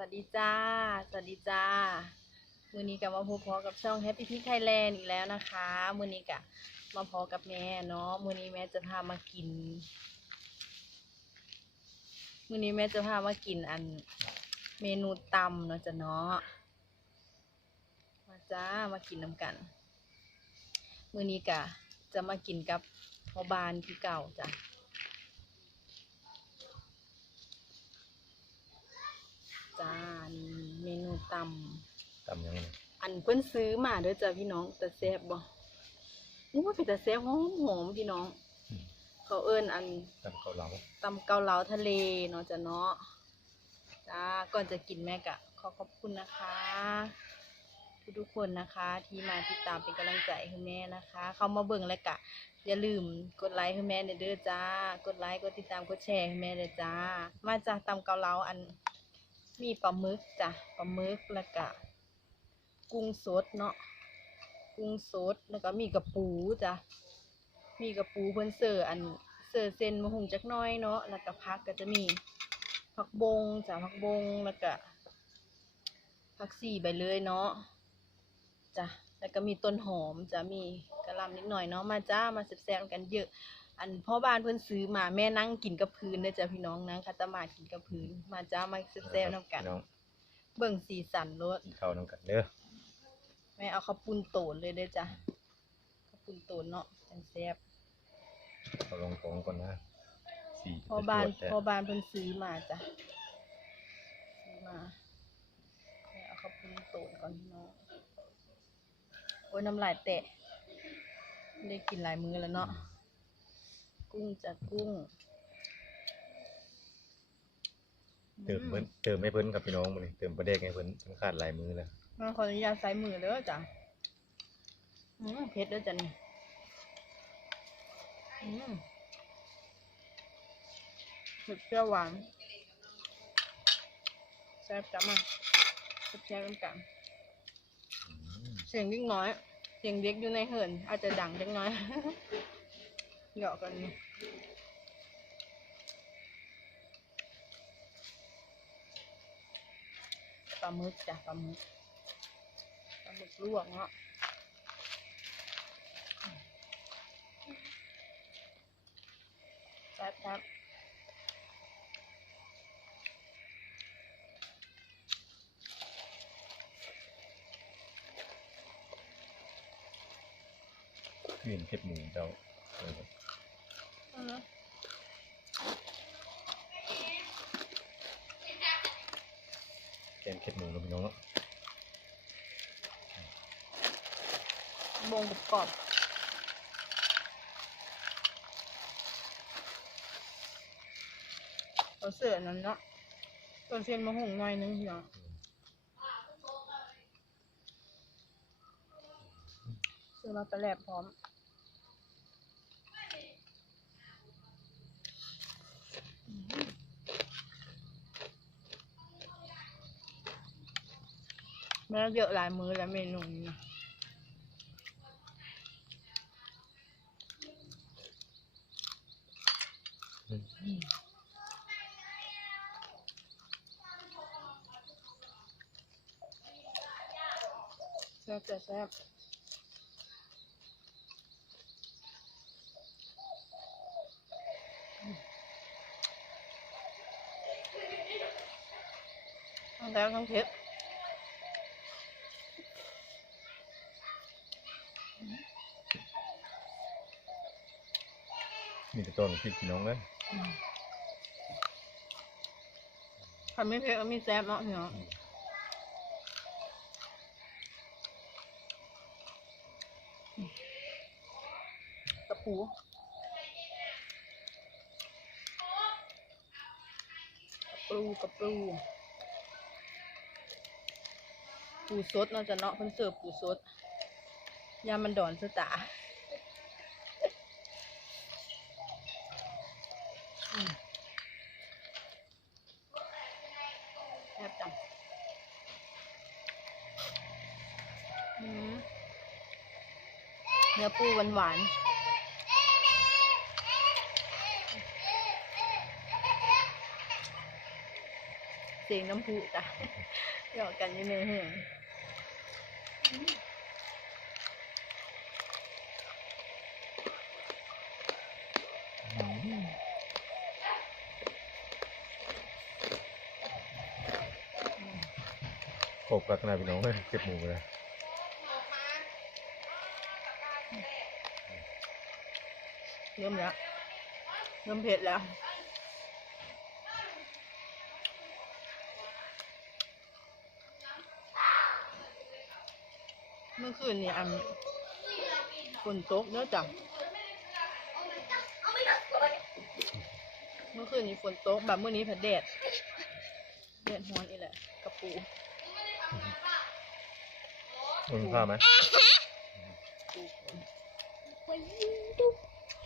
วัสดีจ้า สวัสดีจ้า มือนี้กับมาพบพอกับช่อง Happy p i g Thailand อีกแล้วนะคะ มือนี้กับมาพอกับแม่เนาะ มือนี้แม่จะพามากิน มือนี้แม่จะพามากินอันเมนูตำเนาะจ้ะเนาะ มาจ้า มากินน้ำกัน มือนี้กะจะมากินกับพอบานที่เก่าจ้ะ จ้านี่เมนูตตำยังไงำอันเพิ่นซื้อมาเด้อจ้ะพี่น้องแต่แซ่บบ่อู้ว่าเป็นแต่แซ่บหอมหอมพี่น้อง เขาเอิ้นอัน ตำเกาเหลาตำเกาเหลาทะเลเนาะจ้ะเนาะจ้าก่อนจะกินแม่กะ ขอขอบคุณนะคะทุกทุกๆคนนะคะ ที่มาติดตามเป็นกำลังใจให้แม่นะคะ เข้ามาเบิ่งแล้วกะ อย่าลืมกดไลค์ให้แม่เด้อจ้า กดไลค์กดติดตามกดแชร์ให้แม่เด้อจ้า มาจากตำเกาเหลาอัน มีปลาหมึกจ้ะปลาหมึกแล้วก็กุ้งสดเนาะกุ้งสดแล้วก็มีกระปูจ้ะมีกระปูเพิ่นเสิร์อันเสิร์เส้นมะฮุงจักน้อยเนาะแล้วก็ผักก็จะมีผักบงจ้ะผักบงแล้วก็ผักสี่ใบเลยเนาะจ้ะแล้วก็มีต้นหอมจะมีกระลำนิดหน่อยเนาะมาจ้ามาแซ่บๆกันเยอะ อันพ่อบ้านเพิ่นซื้อมาแม่นั่งกินกับพื้นเด้อจ้ะพี่น้องนั่งคัตมาดกินกับพื้น มาจ้ามาแซ่บๆน้ำกัน พี่น้องเบิ่งสีสันรสกินข้าวน้ำกันเด้อแม่เอาข้าวปุ้นโตนเลยเด้อจ้ะข้าวปุ้นโตนเนาะจังแซ่บเอาลงของก่อนนะสี่พ่อบ้านจะตรวจแต่พ่อบ้านเพิ่นซื้อมาจ้ะซื้อมาแม่เอาข้าวปุ้นโตนก่อนพี่น้องโอ้ยน้ำลายแตะได้กินหลายมื้อแล้วเนาะ กุ้งจ้ะกุ้งเติมเพิ่นเติมให้เพิ่นกับพี่น้องมื้อนี้เติมประเด็กให้เพิ่นเพิ่นขาดหลายมื้อแล้วมาขออนุญาตใส่มือเด้อจ้ะอืมเผ็ดเด้อจ้ะนี่อืมเผ็ดเปรี้ยวหวานแซ่บจ้ะมาแซ่บๆกันกันอืมเสียงเล็กน้อย เสียงเด็กอยู่ในเหิน อาจจะดังเล็กน้อยหยอกกันนี่ ปลาหมึกจ้ะปลาหมึกปลาหมึกลวกเนาะแซ่บครับมีนเผ็ดหมูเจ้าเออเอาละ แกงเผ็ดหมูเนาะพี่น้องเนาะ บ งกรอบเอาเสือนั่นเนาะต้นเส้นมะฮุงหน่อยนึงเนาะซื้อมาตะแลบพร้อมแม่เยอะหลายมื้อแล้วเมนูนี้นะ ซ่บจะแซ่บทั้งแล้วทั้งเผ็ดมีแต่ต้นพริกพี่น้องเลยใครไม่เผ็ดก็มีแซ่บเนาะพี่น้อง ระปูกระปูกระปูปูสดเนาะจะเนาะเพิ่นเสิร์ฟปูสดยามันดอนสตาแซ่บจังเนื้อปูหวานหวาน เสียงน้ำพุจ้ะหยอกกันอยังไงเหรอโขกกับขนาดพี่น้องเลยเก็บหมูเลยเริ่มแล้วเริ่มเผ็ดแล้ว เมื่อคืนนี่อันฝนตกเนอะจ้ะเมื่อคืนนี้ฝนตกแบบเมื่อนี้ผัดแดดแดดฮ้อนอีแหละกระปูมึงข้าวไหมปูฝนไปยิงตุ๊ก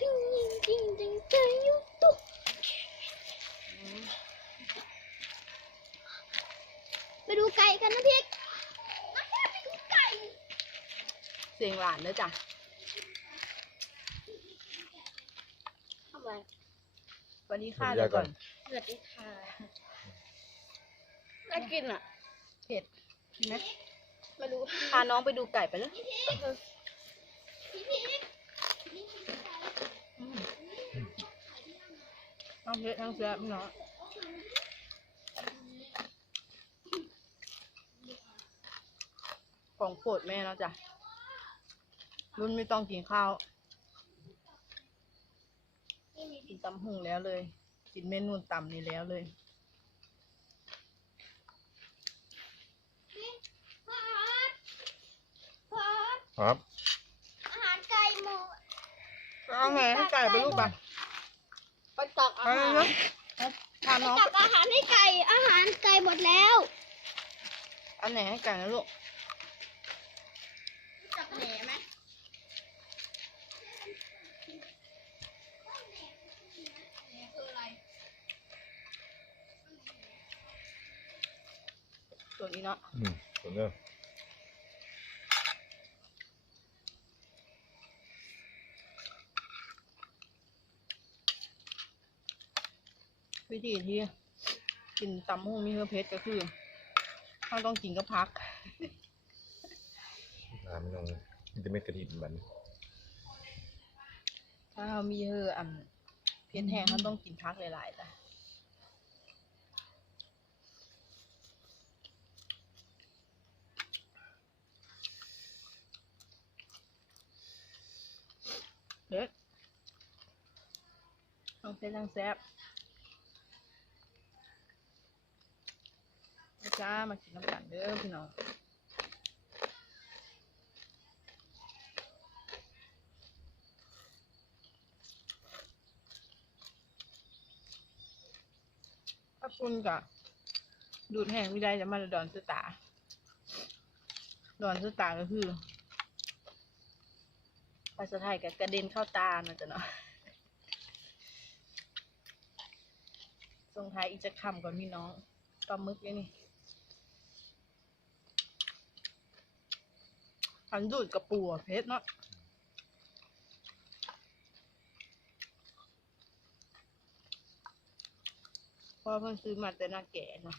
ยิงยิงยิงยิงใจยุตุ๊ก อืม ไปดูไก่กันนะพี่มาแค่ไปดูไก่ เสียงหลานเนอะจ้ะทำไรสวัสดีค่ะเดี๋ยวก่อน สวัสดีค่ะน่ากินอะเผ็ดกินไหมมาดูพาน้องไปดูไก่ไปเลยพี่พี่อืมทั้งเผ็ดทั้งแซ่บพี่น้องของโปรดแม่เนาะจ้ะ รุ่นไม่ต้องกินข้าว กินตำหุงแล้วเลย กินเมนูตำนี่แล้วเลยพอดพอดครับอาหารไก่หมดเอาไงให้ไก่ไปลูกป่ะไปตักอาเอาหารเร็วๆพาไปน้องตักอาหารให้ไก่ อาหารไก่หมดแล้ว อันไหนให้ไก่นะลูกจับแหนไหม ตัวนี้เนาะอืมส่วนเรื่องวิธีที่กินตำหุงมีเพื่อเพชรก็คือเราต้องกินกับพักน้ำพี่น้องมันจะไม่กระดิ่งมันถ้าเรามีเธออ่ำเพชรแห้งเราต้องกินพักหลายๆจ้ะ เพชรต้องเพชรทั้งแซ่บจ้ามากินน้ำกันเด้อพี่น้องถ้าคุณกะดูดแห้งไม่ได้จะมาดอนสตา ดอนสตาก็คือ ภาษาไทยกับกระเด็นเข้าตานะจ๊ะเนาะทรงไทายอีกจะคำก่อนพี่น้องปลาหมึกเนี่นี่อันดูดกระปูอเพชรเนาะพราะเพิ่นซื้อมาแต่น้าแก่เนาะ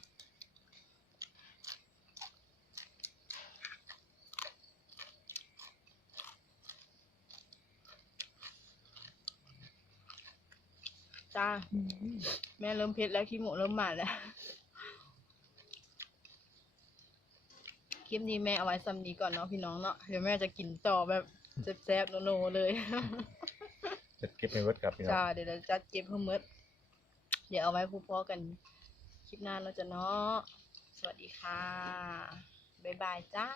จ้า แม่เริ่มเผ็ดแล้วขี้หมูเริ่มมาแล้ว คลิปนี้แม่เอาไว้ซ้ำนี้ก่อนเนาะพี่น้องเนาะ เดี๋ยวแม่จะกินต่อแบบแซ่บๆโนๆเลยจะเก็บในเวิร์ดครับพี่น้องจ้า เดี๋ยวเราจะเก็บเพิ่มเมดเดี๋ยวเอาไว้พูดพอกัน คลิปหน้าเราจะเนาะ สวัสดีค่ะ บ๊ายบายจ้า